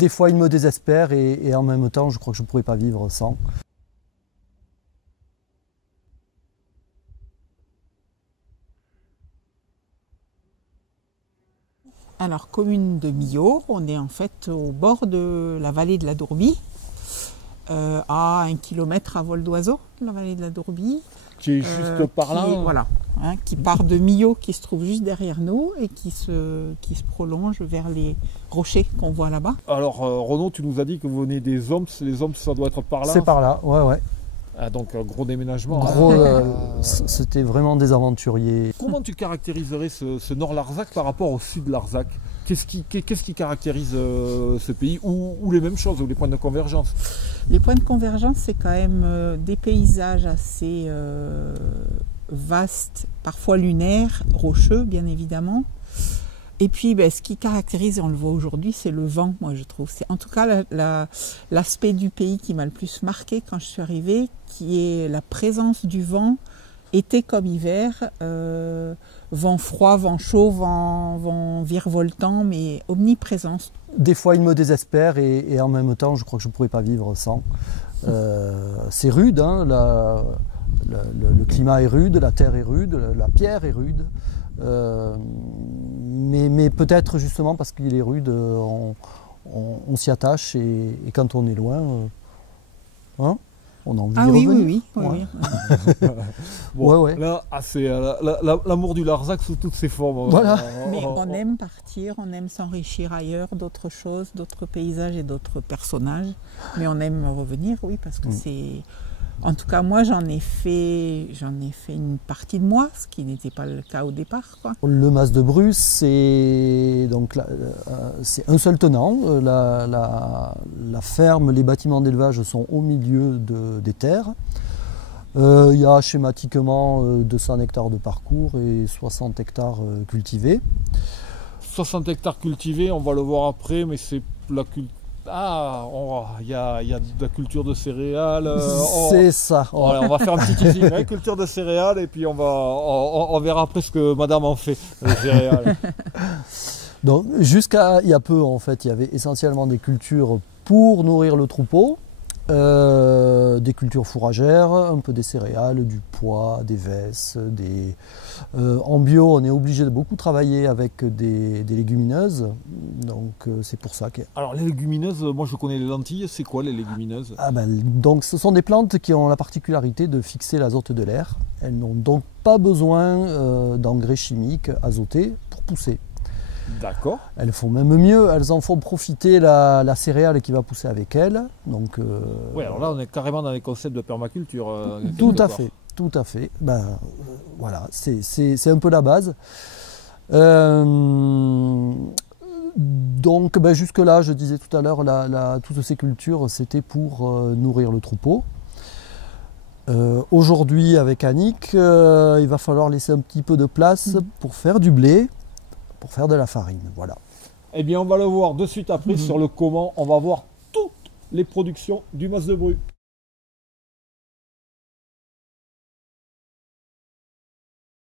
Des fois, il me désespère et en même temps, je crois que je ne pourrais pas vivre sans. Alors, commune de Millau, on est en fait au bord de la vallée de la Dourbie, à 1 kilomètre à vol d'oiseau, la vallée de la Dourbie. Qui est juste par là. Voilà, hein, qui part de Millau, qui se trouve juste derrière nous et qui se prolonge vers les rochers qu'on voit là-bas. Alors, Renaud, tu nous as dit que vous venez des Oms. Les Oms, ça doit être par là. C'est par là, ouais. Ah, donc, gros déménagement. Gros, c'était vraiment des aventuriers. Comment tu caractériserais ce nord Larzac par rapport au sud Larzac? Qu'est-ce qui caractérise ce pays ou les mêmes choses, ou les points de convergence? Les points de convergence, c'est quand même des paysages assez vastes, parfois lunaires, rocheux bien évidemment. Et puis ce qui caractérise, et on le voit aujourd'hui, c'est le vent, moi je trouve. C'est en tout cas l'aspect du pays qui m'a le plus marqué quand je suis arrivée, qui est la présence du vent, été comme hiver, vent froid, vent chaud, vent virevoltant, mais omniprésence. Des fois, il me désespère et en même temps, je crois que je ne pourrais pas vivre sans. C'est rude, hein, le climat est rude, la terre est rude, la pierre est rude. Mais peut-être justement parce qu'il est rude, on s'y attache et quand on est loin, hein, on a envie de revenir. Oui. Bon, ouais. Là, c'est l'amour du Larzac sous toutes ses formes. Voilà. Mais on aime partir, on aime s'enrichir ailleurs, d'autres choses, d'autres paysages et d'autres personnages. Mais on aime revenir, oui, parce que c'est... En tout cas, moi, j'en ai fait une partie de moi, ce qui n'était pas le cas au départ, quoi. Le Mas de Bru, c'est un seul tenant. La ferme, les bâtiments d'élevage sont au milieu des terres. Il y a schématiquement 200 hectares de parcours et 60 hectares cultivés. 60 hectares cultivés, on va le voir après, mais c'est la culture. Ah, il y a de la culture de céréales. C'est ça. Voilà, on va faire un petit teasing, hein, culture de céréales, et puis on verra après ce que madame en fait, les céréales. Donc, jusqu'à il y a peu, en fait, il y avait essentiellement des cultures pour nourrir le troupeau, des cultures fourragères, un peu des céréales, du pois, des vesses, en bio, on est obligé de beaucoup travailler avec des légumineuses, donc c'est pour ça que... Alors les légumineuses, moi je connais les lentilles, c'est quoi les légumineuses? Donc ce sont des plantes qui ont la particularité de fixer l'azote de l'air. Elles n'ont donc pas besoin d'engrais chimiques azotés pour pousser. D'accord. Elles font même mieux, elles en font profiter la céréale qui va pousser avec elles. Donc, oui, alors là on est carrément dans les concepts de permaculture. Tout à fait. Voilà, c'est un peu la base. Donc jusque-là, je disais tout à l'heure, toutes ces cultures, c'était pour nourrir le troupeau. Aujourd'hui, avec Annick, il va falloir laisser un petit peu de place pour faire du blé, pour faire de la farine, voilà. Eh bien, on va le voir de suite après sur le comment. On va voir toutes les productions du Mas de Bru.